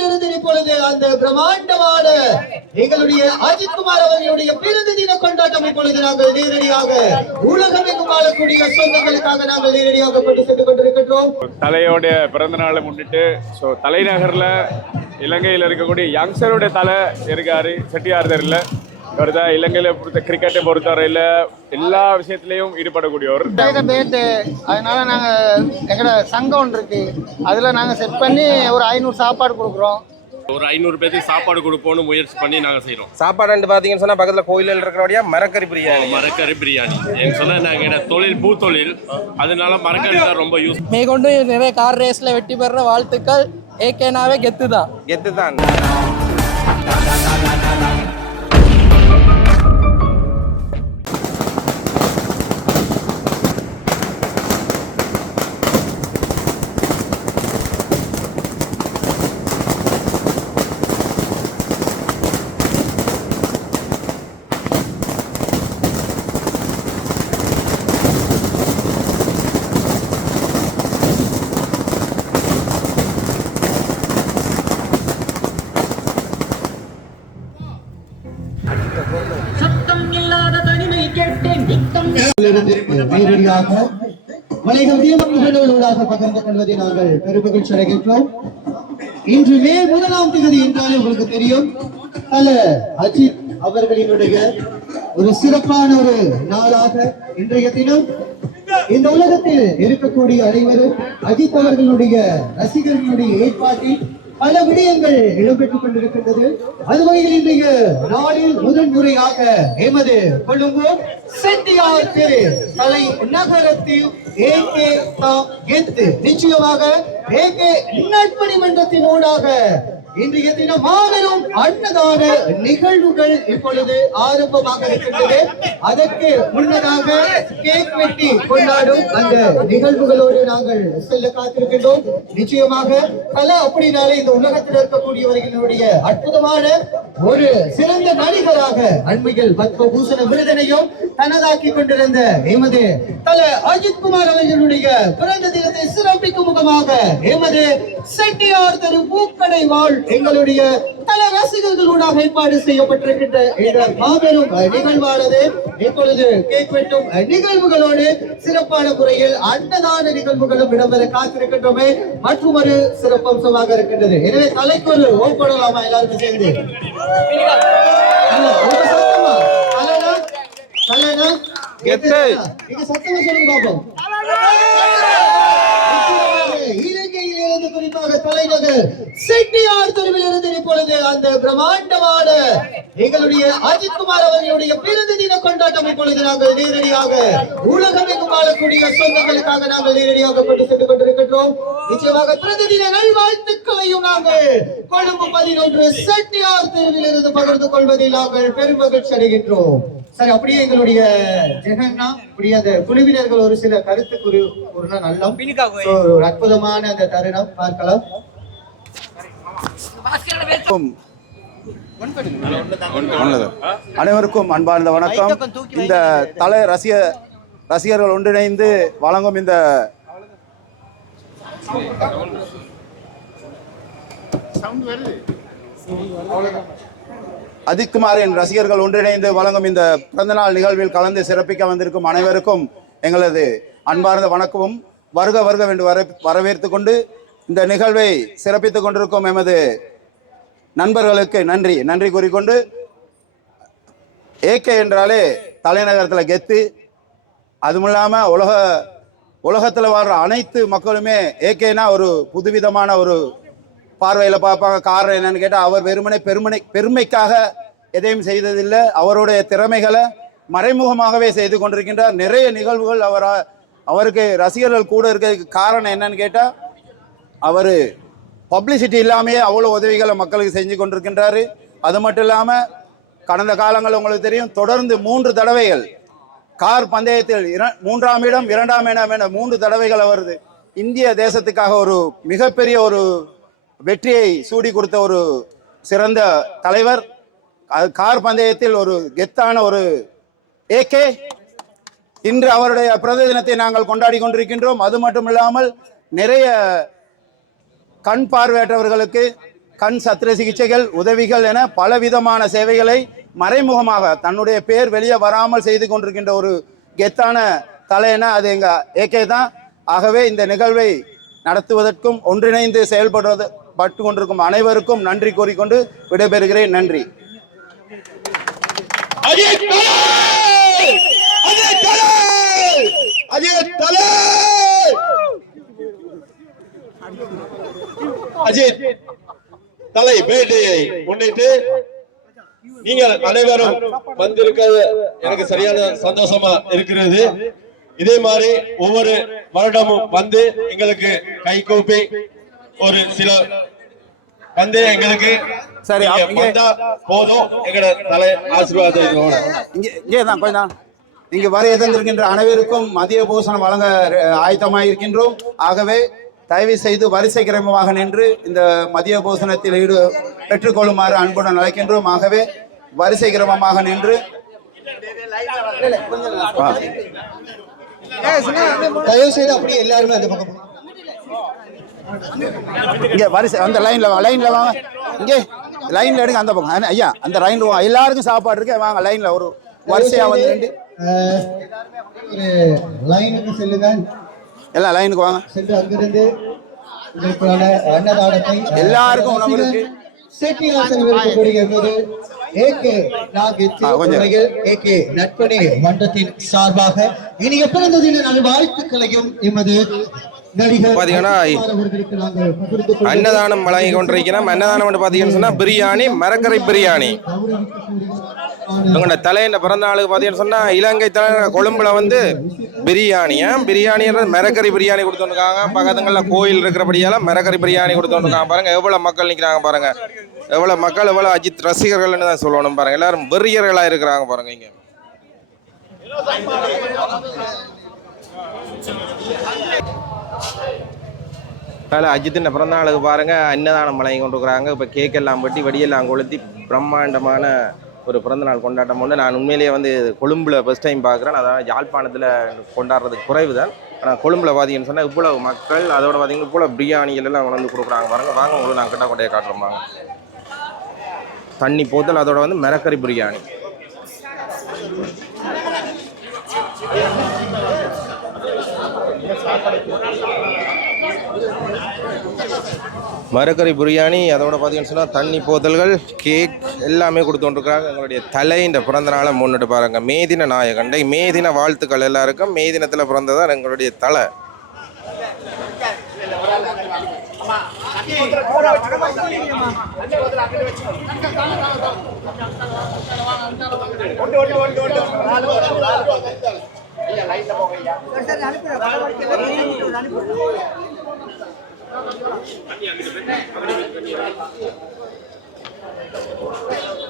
இருந்து இப்பொழுது அந்த பிரம்மாண்டமான எங்களுடைய அஜித்குமார் அவர்களுடைய பிறந்த தின கொண்டாட்டம் இப்பொழுது நாங்கள் நேரடியாக உலகமெங்கும் வாழக்கூடிய சொந்தங்களுக்காக நாங்கள் நேரடியாக கொண்டு சென்று கொண்டிருக்கின்றோம். தலையோடைய பிறந்த நாளை முன்னிட்டு ஸோ தலைநகரில் இலங்கையில் இருக்கக்கூடிய யங்ஸ்டருடைய தலை இருக்காரு செட்டியார் தெருல. தான் இலங்கையில பொறுத்த கிரிக்கெட்டை பொறுத்தவரையில் எல்லா விஷயத்திலையும் ஈடுபடக்கூடியவர். அதனால நாங்கள் எங்களோட சங்கம் ஒன்று இருக்கு. அதில் நாங்கள் செட் பண்ணி ஒரு ஐநூறு சாப்பாடு கொடுக்குறோம். ஒரு ஐநூறு பேருக்கு சாப்பாடு கொடுப்போம்னு முயற்சி பண்ணி நாங்கள் செய்கிறோம் சாப்பாடு பார்த்தீங்கன்னு சொன்னா பக்கத்துல கோயிலில் இருக்கிறபடியா மரக்கறி பிரியாணி. மரக்கறி பிரியாணி. எங்க சொன்ன நாங்கள் தொழில் பூ தொழில் அதனால மரக்கறி தான் ரொம்ப யூஸ் மேற்கொண்டு நிறைய கார் ரேஸ்ல வெற்றி பெற வாழ்த்துக்கள். ஏகேனாவே கெத்து தான் கெத்து தான் வழியாக வணிகம் தீபங்களூடாக பகிர்ந்து கொள்வதை நாங்கள் பெருமகிழ்ச்சி அடைகின்றோம். இன்று மே முதலாம் தேதி என்றாலே உங்களுக்கு தெரியும். பல அஜித் அவர்களினுடைய ஒரு சிறப்பான ஒரு நாளாக இன்றைய தினம் இந்த உலகத்தில் இருக்கக்கூடிய அனைவரும் அஜித் அவர்களுடைய ரசிகர்களுடைய ஏற்பாட்டில் பல விடயங்கள் இடம்பெற்றுக் கொண்டிருக்கின்றது. அது வகையில் இன்றைய நாளில் முதன் முறையாக எமது கொழும்பு செட்டியார் திரு தலை நகரத்தில் ஏகே கெத்து. நிச்சயமாக ஏகே நட்பணி மன்றத்தின் ஊடாக இன்றைய தினம் மாபெரும் அன்னதான நிகழ்வுகள் இப்பொழுது ஆரம்பமாக இருக்கின்றது. அதற்கு முன்னதாக கேக் வெட்டி கொண்டாடும் அந்த நிகழ்வுகளோடு நாங்கள் செல்ல காத்திருக்கின்றோம். நிச்சயமாக கலா அப்படினாலே இந்த உலகத்தில் இருக்கக்கூடியவர்களுடைய அற்புதமான ஒரு சிறந்த நடிகராக அண்மையில் பத்மபூஷண விருதினையும் தனதாக்கி கொண்டிருந்த எமது தல அஜித் குமார் அவர்களுடைய பிறந்த தினத்தை சிறப்பிக்கும் முகமாக எமது செட்டியார் தரு பூக்கடை வாழ் எங்களுடைய பல ரசிகர்களூடாக ஏற்பாடு செய்யப்பட்டிருக்கின்ற இந்த மாபெரும் நிகழ்வானது இப்பொழுது கேக் வெட்டும் நிகழ்வுகளோடு சிறப்பான முறையில் அன்னதான நிகழ்வுகளும் இடம்பெற காத்திருக்கின்றோமே. மற்றும் ஒரு சிறப்பம்சமாக இருக்கின்றது. எனவே தலைக்கு ஒரு ஓப்படலாமா எல்லாருக்கும் சேர்ந்து? சத்தமா? சொல்லுங்க பாப்போம். தலைநகர் செட்டியார் தெருவில் இருந்து இப்பொழுது அந்த பிரம்மாண்டமான எங்களுடைய அஜித் குமார் அவர்களுடைய பிறந்த தின கொண்டாட்டம் இப்பொழுது நாங்கள் நேரடியாக உலகமெங்கும் வாழக்கூடிய சொந்தங்களுக்காக நாங்கள் நேரடியாக கொண்டு சென்று கொண்டிருக்கின்றோம். நிச்சயமாக பிறந்த தின நல்வாழ்த்துக்களையும் நாங்கள் கொழும்பு பதினொன்று செட்டியார் தெருவில் இருந்து பகிர்ந்து கொள்வதில் நாங்கள் பெருமகிழ்ச்சி அடைகின்றோம். சரி அப்படியே எங்களுடைய ஜெகன்னா அப்படியே அந்த குழுவினர்கள் ஒரு சில கருத்து கூறு ஒரு அற்புதமான அந்த தருணம் பார்க்கலாம். அனைவருக்கும் அன்பார்ந்த வணக்கம். இந்த தலை ரசிக ரசிகர்கள் ஒன்றிணைந்து வழங்கும் இந்த அஜித்குமாரின் ரசிகர்கள் ஒன்றிணைந்து வழங்கும் இந்த பிறந்தநாள் நிகழ்வில் கலந்து சிறப்பிக்க வந்திருக்கும் அனைவருக்கும் எங்களது அன்பார்ந்த வணக்கமும். வருக வருக என்று வர வரவேற்று கொண்டு இந்த நிகழ்வை சிறப்பித்துக் கொண்டிருக்கும் எமது நண்பர்களுக்கு நன்றி. நன்றி கூறிக்கொண்டு ஏகே என்றாலே தலைநகரத்தில் கெத்து. அதுவும் இல்லாமல் உலக உலகத்தில் வாழ்கிற அனைத்து மக்களுமே ஏகேனா ஒரு புதுவிதமான ஒரு பார்வையில் பார்ப்பாங்க. காரணம் என்னன்னு கேட்டால் அவர் வெறுமனே பெருமனை பெருமைக்காக எதையும் செய்ததில்லை. அவருடைய திறமைகளை மறைமுகமாகவே செய்து கொண்டிருக்கின்றார். நிறைய நிகழ்வுகள் அவர் அவருக்கு ரசிகர்கள் கூட இருக்கிறதுக்கு காரணம் என்னன்னு கேட்டால் அவர் பப்ளிசிட்டி இல்லாமையே அவ்வளோ உதவிகளை மக்களுக்கு செஞ்சு கொண்டிருக்கின்றாரு. அது மட்டும் இல்லாமல் கடந்த காலங்கள் உங்களுக்கு தெரியும் தொடர்ந்து மூன்று தடவைகள் கார் பந்தயத்தில் இர மூன்றாம் இடம் இரண்டாம் இடம் என மூன்று தடவைகள் வருது இந்திய தேசத்துக்காக ஒரு மிகப்பெரிய ஒரு வெற்றியை சூடி கொடுத்த ஒரு சிறந்த தலைவர். அது கார் பந்தயத்தில் ஒரு கெத்தான ஒரு ஏகே இன்று அவருடைய பிரதி தினத்தை நாங்கள் கொண்டாடி கொண்டிருக்கின்றோம். அது மட்டும் இல்லாமல் நிறைய கண் பார்வையற்றவர்களுக்கு கண் சத்திர சிகிச்சைகள் உதவிகள் என பலவிதமான சேவைகளை மறைமுகமாக தன்னுடைய பேர் வெளியே வராமல் செய்து கொண்டிருக்கின்ற ஒரு கெத்தான தலைனா அது எங்க ஏகே தான். ஆகவே இந்த நிகழ்வை நடத்துவதற்கும் ஒன்றிணைந்து செயல்படுவது பட்டு கொண்டிருக்கும் அனைவருக்கும் நன்றி கூறிக்கொண்டு விடைபெறுகிறேன். நன்றி. அஜித் தலை பேட்டையை முன்னிட்டு நீங்கள் அனைவரும் வந்திருக்கிறது. எனக்கு சரியான சந்தோஷமா இருக்கிறது. இதே மாதிரி ஒவ்வொரு வருடமும் வந்து எங்களுக்கு கை கூப்பி. ஒரு சில வந்து எங்களுக்கு சரி, போதும். எங்களோட தலை ஆசீர்வாதம் இங்கே இங்கே தான் கொஞ்சம். இங்கு வரைய தந்திருக்கின்ற அனைவருக்கும் மதிய பூசணம் வழங்க அஹ், ஆயத்தமாயிருக்கின்றோம். ஆகவே தயவு செய்து வரிசை கிரமமாக நின்று இந்த மதிய போசனத்தில் ஈடு பெற்றுக்கொள்ளுமாறு அன்புடன் அழைக்கின்றோம். ஆகவே வரிசை கிரமமாக நின்று. தயவு செய்து அப்படியே எல்லாருமே அந்த பக்கம் இங்கே வரிசை அந்த லைனில் லைனில் வாங்க. இங்கே லைனில் எடுங்க அந்த பக்கம். ஐயா அந்த லைனில் வாங்க எல்லாருக்கும் சாப்பாடு இருக்கு. வாங்க லைனில் ஒரு வரிசையாக வந்து லைனுக்கு செல்லுங்க எல்லாம் லைனுக்கு வாங்க எல்லாருக்கும் உணவு இருக்கு. மன்றத்தின் சார்பாக இனி பிறந்த தின நல்வாழ்த்துக்களையும் எமது. அன்னதானம் வழங்கி கொண்டிருக்கிறோம் அன்னதானம் வந்து பார்த்தீங்கன்னு சொன்னா பிரியாணி மரக்கரை பிரியாணி உங்களோட தலையின் பிறந்த நாளுக்கு பார்த்தீங்கன்னு சொன்னா இலங்கை தலைநகர் கொழும்புல வந்து பிரியாணியா பிரியாணின்றது மிரக்கறி பிரியாணி கொடுத்துருக்காங்க பக்கத்துங்களில் கோயில் இருக்கிறபடியால மிரக்கறி பிரியாணி கொடுத்துருக்காங்க பாருங்க எவ்வளோ மக்கள் நிற்கிறாங்க பாருங்க. எவ்வளோ மக்கள் எவ்வளோ அஜித் ரசிகர்கள்னு தான் சொல்லணும் பாருங்க. எல்லாரும் வெறியர்களாக இருக்கிறாங்க பாருங்க இங்கே. அதில் அஜித்தின் பிறந்த நாளுக்கு பாருங்க அன்னதானம் வழங்கி கொண்டிருக்கிறாங்க. இப்போ கேக் எல்லாம் வெட்டி வெடியெல்லாம் கொளுத்தி பிரம்மாண்டமான ஒரு பிறந்தநாள் கொண்டாட்டம் வந்து நான் உண்மையிலேயே வந்து கொழும்புல ஃபஸ்ட் டைம் பார்க்குறேன். அதான் யாழ்ப்பாணத்தில் கொண்டாடுறதுக்கு குறைவு தான் ஆனால் கொழும்புல பார்த்தீங்கன்னு சொன்னால் இவ்வளவு மக்கள் அதோட பார்த்தீங்கன்னா இவ்வளோ பிரியாணிகள் எல்லாம் வந்து கொடுக்குறாங்க. பாருங்க வாங்க உங்களுக்கு நான் கிட்ட கொண்டே காட்டுறோம் வாங்க. தண்ணி போத்தல் அதோட வந்து மிரக்கறி பிரியாணி. மரக்கறி பிரியாணி அதோட பார்த்தீங்கன்னு சொன்னால் தண்ணி போதல்கள் கேக் எல்லாமே கொடுத்து கொடுத்துட்ருக்காங்க எங்களுடைய தலையின் பிறந்த நாளை முன்னிட்டு பாருங்கள் மேதின நாயகண்டை மேதின வாழ்த்துக்கள் எல்லாருக்கும். மேதினத்தில் பிறந்ததான் எங்களுடைய தலை.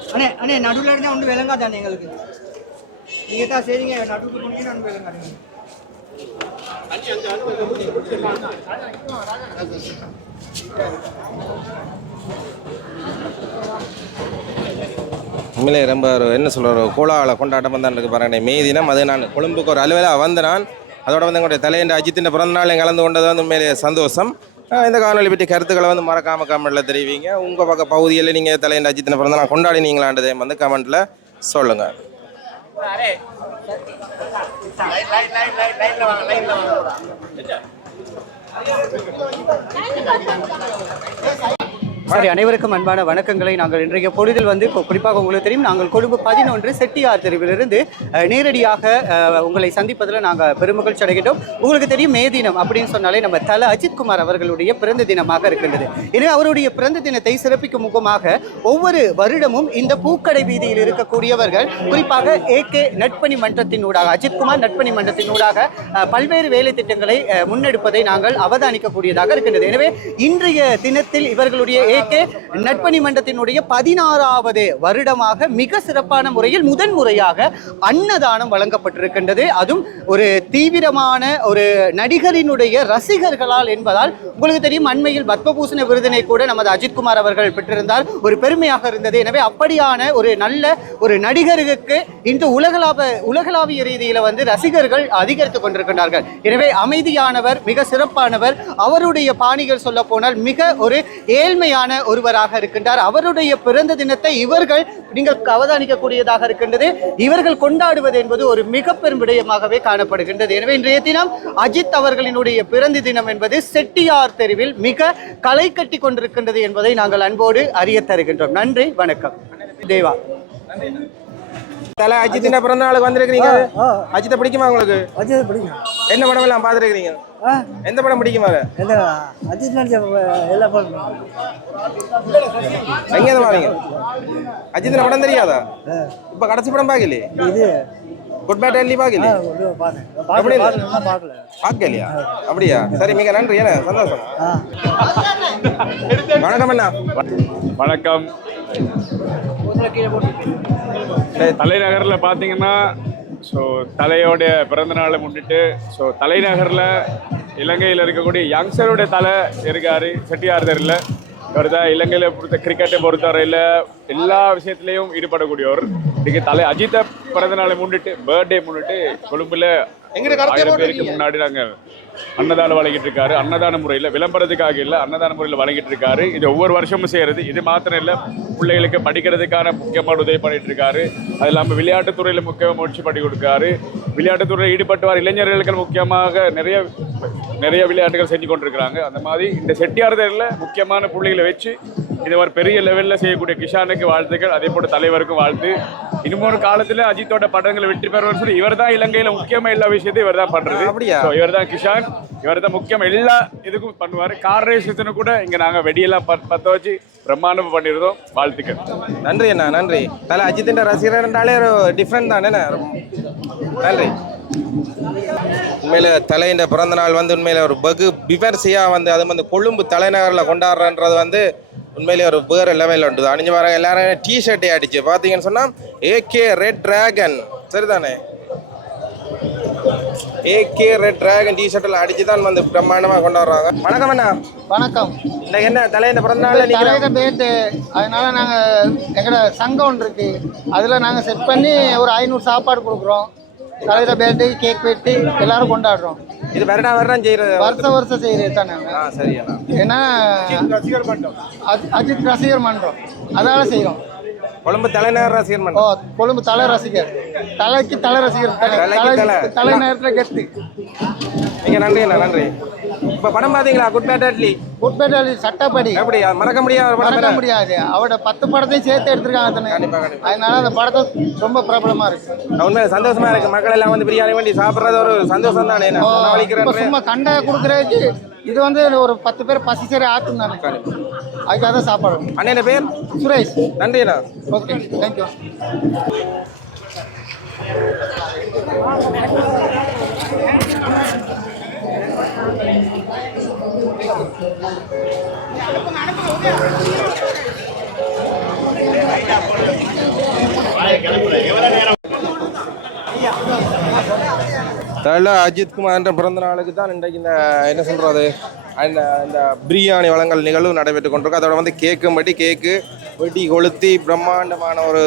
அண்ணே அண்ணே நடுவில் இருந்தால் ஒன்று விளங்காதானே எங்களுக்கு. நீங்கள் தான் சரிங்க நடுவுக்கு போனீங்கன்னா ஒன்று விளங்காதுங்க உண்மையிலே ரொம்ப என்ன சொல்கிற ஒரு கோலாகல கொண்டாட்டம் தான் இருக்கு பாருங்க மே தினம் அது நான் கொழும்புக்கு ஒரு அலுவலாக வந்து நான் அதோட வந்து எங்களுடைய தலையண்ட அஜித்தின் பிறந்த கலந்து கொண்டது வந்து உண்மையிலே சந்தோஷம். இந்த காணொலி பற்றி கருத்துக்களை வந்து மறக்காம கமெண்ட்டில் தெரிவிங்க. உங்கள் பக்க பகுதியில் நீங்கள் தலையின் அஜித்தின பிறந்த கொண்டாடி நீங்களாண்டதை வந்து கமெண்ட்டில் சொல்லுங்கள் சரி அனைவருக்கும் அன்பான வணக்கங்களை. நாங்கள் இன்றைய பொழுதில் வந்து இப்போ குறிப்பாக உங்களுக்கு தெரியும் நாங்கள் கொழும்பு பதினொன்று செட்டியார் தெருவிலிருந்து நேரடியாக உங்களை சந்திப்பதில் நாங்கள் பெருமகிழ்ச்சி அடைகிட்டோம் உங்களுக்கு தெரியும் மே தினம் அப்படின்னு சொன்னாலே நம்ம தல அஜித்குமார் அவர்களுடைய பிறந்த தினமாக இருக்கின்றது. எனவே அவருடைய பிறந்த தினத்தை சிறப்பிக்கும் முகமாக ஒவ்வொரு வருடமும் இந்த பூக்கடை வீதியில் இருக்கக்கூடியவர்கள் குறிப்பாக ஏகே நட்பணி மன்றத்தினூடாக அஜித்குமார் நட்பணி மன்றத்தினூடாக அஹ், பல்வேறு வேலை திட்டங்களை முன்னெடுப்பதை நாங்கள் அவதானிக்கக்கூடியதாக இருக்கின்றது. எனவே இன்றைய தினத்தில் இவர்களுடைய ஏகே நட்பணி மன்றத்தினுடைய பதினாறாவது வருடமாக மிக சிறப்பான முறையில் முதன் முறையாக அன்னதானம் வழங்கப்பட்டிருக்கின்றது. அதுவும் ஒரு தீவிரமான ஒரு நடிகரினுடைய ரசிகர்களால் என்பதால் உங்களுக்கு தெரியும் அண்மையில் பத்மபூஷண விருதினை கூட நமது அஜித்குமார் அவர்கள் பெற்றிருந்தார். ஒரு பெருமையாக இருந்தது. எனவே அப்படியான ஒரு நல்ல ஒரு நடிகருக்கு இன்று உலகளாவ உலகளாவிய ரீதியில் வந்து ரசிகர்கள் அதிகரித்துக் கொண்டிருக்கின்றார்கள். எனவே அமைதியானவர் மிக சிறப்பானவர். அவருடைய பாணிகள் சொல்ல போனால் மிக ஒரு ஏழ்மையான ஒருவராக இருக்கின்றார். அவருடைய பிறந்த தினத்தை இவர்கள் நீங்கள் அவதானிக்கக்கூடியதாக இருக்கின்றது. இவர்கள் கொண்டாடுவது என்பது ஒரு மிக பெரும் விடயமாகவே காணப்படுகின்றது. எனவே இன்றைய தினம் அஜித் அவர்களினுடைய பிறந்த தினம் என்பது செட்டியார் தெருவில் மிக களை கட்டி கொண்டிருக்கின்றது என்பதை நாங்கள் அன்போடு அறிய தருகின்றோம் நன்றி வணக்கம். தேவா. தலை அஜித்தின் பிறந்த நாளுக்கு வந்திருக்கிறீங்க அஜித்தை பிடிக்குமா உங்களுக்கு? அஜித் பிடிக்கும். என்ன படம் எல்லாம் பார்த்துருக்கிறீங்க எந்த படம் பிடிக்குமா அஜித் நடிச்ச எல்லா படமும். எங்க இருந்து வாரீங்க? அஜித்தின் படம் தெரியாதா? இப்ப கடைசி படம் பார்க்கலையே? இது. குட் பேட் எல்லி பார்க்கலையே? எப்படி? பார்க்கலையா? அப்படியா? சரி மிக நன்றி. என்ன? சந்தோஷம். வணக்கம் அண்ணா. வணக்கம். தலைநகரில் பார்த்தீங்கன்னா ஸோ தலையோடைய பிறந்த நாளை முன்னிட்டு ஸோ தலைநகரில் இலங்கையில் இருக்கக்கூடிய யங்ஸ்டருடைய தலை இருக்காரு. செட்டியார் தெருவில் இவர் தான் இலங்கையில் பொறுத்த கிரிக்கெட்டை பொறுத்தவரையில் எல்லா விஷயத்துலையும் ஈடுபடக்கூடியவர். இன்னைக்கு தலை அஜித்தை பிறந்த நாளை முன்னிட்டு பர்த்டே முன்னிட்டு கொழும்புல ஆயிரம் பேருக்கு முன்னாடி நாங்கள் அன்னதானம் வழங்கிட்டு இருக்காரு அன்னதான முறையில் விளம்பரத்துக்காக இல்லை அன்னதான முறையில் வழங்கிட்டு இருக்காரு இது ஒவ்வொரு வருஷமும் செய்யறது. இது மாத்திரம் இல்லை பிள்ளைகளுக்கு படிக்கிறதுக்கான முக்கியமான உதவி பண்ணிட்டு இருக்காரு அது இல்லாமல் விளையாட்டுத் துறையில் முக்கிய முயற்சி பண்ணி கொடுக்காரு. விளையாட்டுத் துறையில் ஈடுபட்டுவார் இளைஞர்களுக்கு முக்கியமாக நிறைய நிறைய விளையாட்டுகள் செஞ்சு கொண்டிருக்கிறாங்க. அந்த மாதிரி இந்த செட்டியார்தரில் முக்கியமான புள்ளிகளை வச்சு இது ஒரு பெரிய லெவலில் செய்யக்கூடிய கிஷானுக்கு வாழ்த்துக்கள். அதே போல தலைவருக்கும் வாழ்த்து. இன்னொரு காலத்தில் அஜித்தோட படங்களை வெற்றி பெறுவார் சொல்லி இவர் தான் இலங்கையில் முக்கியமாக எல்லா விஷயத்தையும் இவர் தான் பண்ணுறது? இவர் தான் கிஷான். இவர் தான் முக்கியம். எல்லா இதுக்கும் பண்ணுவார். கார் ரேஸ் கூட இங்கே நாங்கள் வெடியெல்லாம் பத் பற்ற வச்சு பிரம்மாண்டம் பண்ணியிருந்தோம் வாழ்த்துக்கள். நன்றி அண்ணா நன்றி. தலை அஜித்தின் ரசிகர்ன்றாலே ஒரு டிஃப்ரெண்ட் தானே நன்றி. உண்மையில தலையின் பிறந்த நாள் வந்து உண்மையில ஒரு பகு விமர்சையாக வந்து அது வந்து கொழும்பு தலைநகரில் கொண்டாடுறன்றது வந்து உண்மையிலேயே ஒரு வேறு லெவலில் உண்டு. அணிஞ்சு வராங்க எல்லாரும் டிஷர்ட்டே அடிச்சு. பார்த்தீங்கன்னு சொன்னால் ஏகே ரெட் ட்ராகன் சரிதானே? ஏகே ரெட் டிராகன் டிஷர்ட்டில் அடிச்சு தான் வந்து பிரம்மாண்டமாக கொண்டாடுறாங்க. வணக்கம் அண்ணா. வணக்கம். இந்த என்ன தலையின் பிறந்த நாளில் நீங்கள் தலையில பேட்டு அதனால நாங்கள் எங்களோட சங்கம் ஒன்று இருக்கு. அதில் நாங்கள் செட் பண்ணி ஒரு ஐநூறு சாப்பாடு கொடுக்குறோம். தலையில பேட்டு கேக் வெட்டி எல்லாரும் கொண்டாடுறோம். இது வருடா வருடம் செய்கிறது வருஷம் வருஷம் செய்கிறது தான்? நாங்கள் ஆ சரி அண்ணா. ஏன்னா அஜி- அஜித் ரசிகர் மன்றம். அதால செய்கிறோம் கொழும்பு தலைநகர் ரசிகர் ஓ மன்றம் கொழும்பு தலை ரசிகர். தலைக்கு தலை ரசிகர். தலை தலைக்கு தலை. கெத்து. மிக நன்றி அண்ணா நன்றி. இப்போ படம் பார்த்தீங்களா குட் பேட் அட்லி குட்பேட்டை சட்டப்படி. எப்படி? அது மறக்க முடியாத ஒரு படம் மறக்க தானே? முடியாது. அவட பத்து படத்தையும் சேர்த்து எடுத்திருக்காங்க தானே கண்டிப்பா, கண்டிப்பா. அதனால அந்த படத்தை ரொம்ப பிரபலமா இருக்கு. உண்மையில சந்தோஷமா இருக்கு. மக்கள் எல்லாம் வந்து பிரியாணி வேண்டி சாப்பிடுறது ஒரு சந்தோஷம் தானே இப்போ நாளைக்கு சும்மா கண்டை கொடுக்குறதுக்கு இது வந்து ஒரு பத்து பேர் பசி சரி தானே அதுக்காக தான் சாப்பாடு. அண்ணன் பேர்? சுரேஷ். நன்றி அண்ணா. ஓகே தேங்க்யூ தல அஜித் குமார்ன்ற பிறந்த நாளுக்கு தான் இன்றைக்கு இந்த என்ன சொல்கிறது அந்த இந்த பிரியாணி வழங்கல் நிகழ்வு நடைபெற்று கொண்டிருக்கு. அதோட வந்து கேக்கும் பட்டி கேக்கு வெட்டி கொளுத்தி பிரம்மாண்டமான ஒரு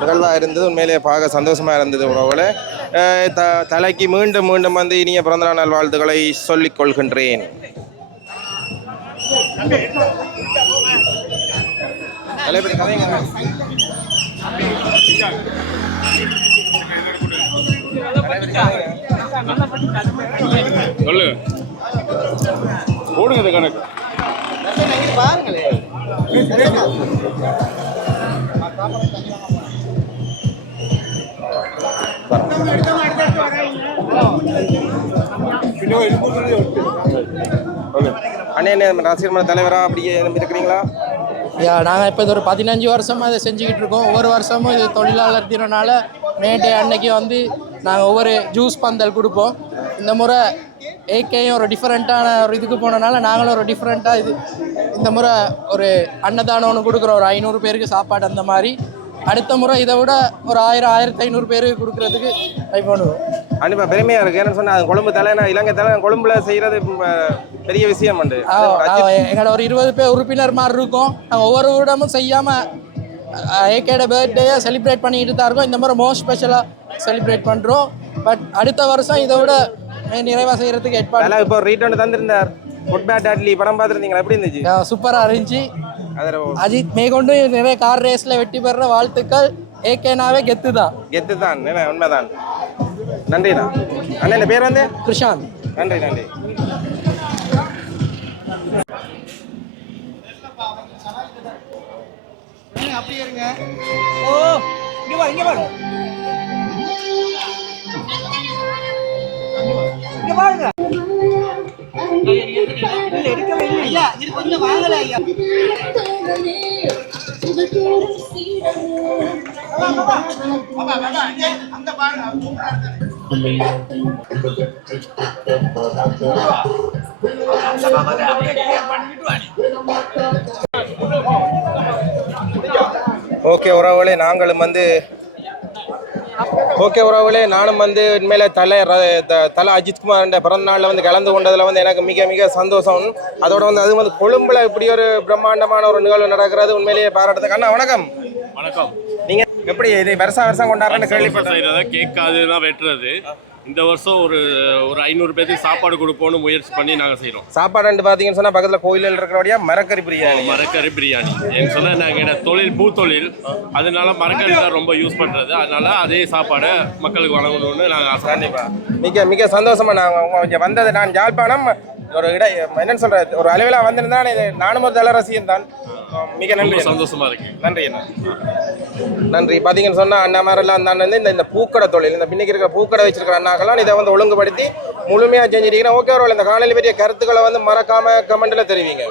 நிகழ்வாக இருந்தது. உண்மையிலேயே பார்க்க சந்தோஷமாக இருந்தது உறவுகளே. த தலைக்கு மீண்டும் மீண்டும் வந்து இனிய பிறந்தநாள் நாள் வாழ்த்துக்களை சொல்லிக் கொள்கின்றேன். தலைப்படி கதைங்க. சொல்லு போடுங்க கணக்கு. சொல்லு அண்ணே ரசிகர் மன்ற தலைவராக அப்படியே இருக்கிறீங்களா? யா நாங்கள் இப்போ இது ஒரு பதினஞ்சு வருஷமாக இதை செஞ்சுக்கிட்டு இருக்கோம். ஒவ்வொரு வருஷமும் இது தொழிலாளர் தினனால மேட்டை அன்னைக்கு வந்து நாங்கள் ஒவ்வொரு ஜூஸ் பந்தல் கொடுப்போம். இந்த முறை ஏகேயும் ஒரு டிஃப்ரெண்ட்டான ஒரு இதுக்கு போனனால நாங்களும் ஒரு டிஃப்ரெண்ட்டாக இது இந்த முறை ஒரு அன்னதானம் ஒன்று கொடுக்குறோம். ஒரு ஐநூறு பேருக்கு சாப்பாடு அந்த மாதிரி. அடுத்த முறை இதை விட ஒரு ஆயிரம் ஆயிரத்தி ஐநூறு பேருக்கு கொடுக்கறதுக்கு ட்ரை பண்ணுவோம். கண்டிப்பா பெருமையா இருக்கு. ஏன்னு சொன்னா அது கொழும்பு தலைனா இலங்கை தலை கொழும்புல செய்யறது ம், பெரிய விஷயம் உண்டு. எங்களோட ஒரு இருபது பேர் உறுப்பினர் மாதிரி இருக்கோம். நாங்கள் ஒவ்வொரு வருடமும் செய்யாமல் ஏகேட பர்த்டேயை செலிப்ரேட் பண்ணிக்கிட்டு தான் இருக்கோம். இந்த மாதிரி மோஸ்ட் ஸ்பெஷலாக செலிப்ரேட் பண்ணுறோம் பட் அடுத்த வருஷம் இதை விட நிறைவாக செய்கிறதுக்கு ஏற்பாடு. இப்போ ரீட்டர்ன் தந்திருந்தார். ஃபுட் பேட் அட்லி படம் பார்த்துருந்தீங்களா? எப்படி இருந்துச்சு? சூப்பராக இருந்துச்சு. அதில் அஜித் மேற்கொண்டு நிறைய கார் ரேஸில் வெற்றி பெற வாழ்த்துக்கள். ஏகேனாவே கெத்து தான் கெத்து தான். என்ன உண்மைதான். நன்றிண்ணா. அண்ணா இந்த பேர் வந்து? கிருஷாந்த். நன்றி நன்றி. அப்படியே இருங்க. ஓ இங்க பாரு இங்க பாரு இல்ல எடுக்கவே இல்லை. ஐயா இது கொஞ்சம் வாங்கல ஐயா. ஓகே உறவுகளே நாங்களும் வந்து ஓகே உறவுகளே நானும் வந்து உண்மையில தலை தலை அஜித்குமார் பிறந்த நாளில் வந்து கலந்து கொண்டதில் வந்து எனக்கு மிக மிக சந்தோஷம். அதோட வந்து அது வந்து கொழும்புல இப்படி ஒரு பிரம்மாண்டமான ஒரு நிகழ்வு நடக்கிறது உண்மையிலேயே பாராட்டுறதுக்கு அண்ணா வணக்கம். வணக்கம். நீங்க எப்படி இது வருஷம் வருஷம் கொண்டாடுறேன்னு கேள்விப்பட்டேன். அதுதான் வெட்டுறது. இந்த வருஷம் ஒரு ஒரு ஐநூறு பேருக்கு சாப்பாடு கொடுப்போம்னு முயற்சி பண்ணி நாங்கள் செய்கிறோம் சாப்பாடு பார்த்தீங்கன்னு சொன்னா பக்கத்துல கோயிலில் இருக்கிறபடியா மரக்கறி பிரியாணி. மரக்கறி பிரியாணி. எனக்கு சொன்ன நாங்கள் தொழில் பூ தொழில். அதனால மரக்கறி தான் ரொம்ப யூஸ் பண்ணுறது அதனால அதே சாப்பாடை மக்களுக்கு வழங்கணும்னு நாங்கள் ஆசை. மிக மிக சந்தோஷமா நான் உங்க இங்க வந்தது. நான் யாழ்ப்பாணம் ஒரு இட என்னன்னு சொல்றது ஒரு அளவிலா வந்திருந்தா இது நானும் ஒரு தல ரசிகன் தான். மிக நன்றி அண்ணா. சந்தோஷமா இருக்கு. நன்றி அண்ணா. நன்றி. பார்த்தீங்கன்னு சொன்னா அண்ணாமாரெல்லாம் அந்த அண்ணன் இந்த இந்த பூக்கடை தொழில் இந்த பின்னிக்கு இருக்கிற பூக்கடை வச்சிருக்கிற அண்ணாக்கெல்லாம் இதை வந்து ஒழுங்குபடுத்தி முழுமையா செஞ்சிட்டீங்கன்னா ஓகே இந்த காலையில் பெரிய கருத்துக்களை வந்து மறக்காம கமெண்ட்ல தெரிவிங்க.